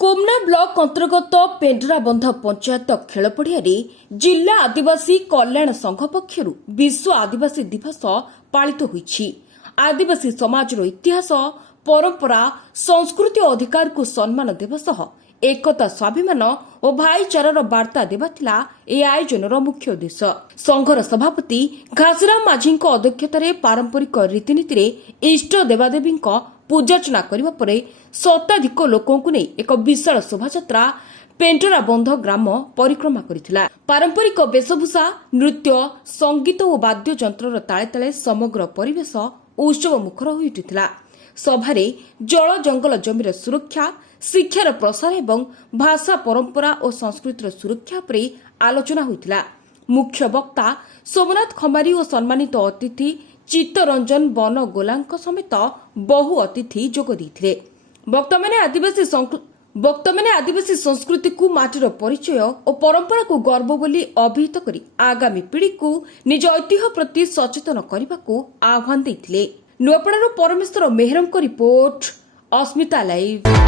Komna block अंतर्गत पेंड्राबंध पंचायत खेल पड़िया जिला आदिवासी कल्याण संघ पक्षर विश्व आदिवासी दिवस पालित होईछि। आदिवासी समाज इतिहास परंपरा संस्कृति और अधिकार को सम्मान देवा सह एकता स्वाभिमान और भाईचारार वार्ता देवा थिला ए आयोजन मुख्य उद्देश्य। संघर सभापति घासराम माझी अध्यक्षतार पारंपरिक रीतिनीति रे इष्ट देवादेवी पूजार्चना करने पर शताधिक लोकों नहीं एक विशाल शोभायात्रा पेंटराबंध ग्राम परिक्रमा करिथिला। पारंपरिक वेशभूषा नृत्य संगीत और वाद्य यंत्रर ताले ताले समग्र परिवेश उत्सव मुखर होई उठिथिला। सभारे जल जंगल जमीर सुरक्षा शिक्षार प्रसार एवं भाषा परंपरा और संस्कृतिर सुरक्षा पर आलोचना होइथिला। मुख्य वक्ता सोमनाथ खमारी और सम्मानित अतिथि चित्तरंजन बन गोलांक समेत बहु अतिथि जोग देइथिले। वक्ता माने आदिवासी संस्कृति को माटीर परिचय और परंपरा को गर्व बोली अभिहित करी आगामी पीढ़ी को निज ऐतिह्य प्रति सचेतन करने को आह्वान देइथिले। नुआपड़ार परमेश्वर मेहरम को रिपोर्ट अस्मिता लाइव।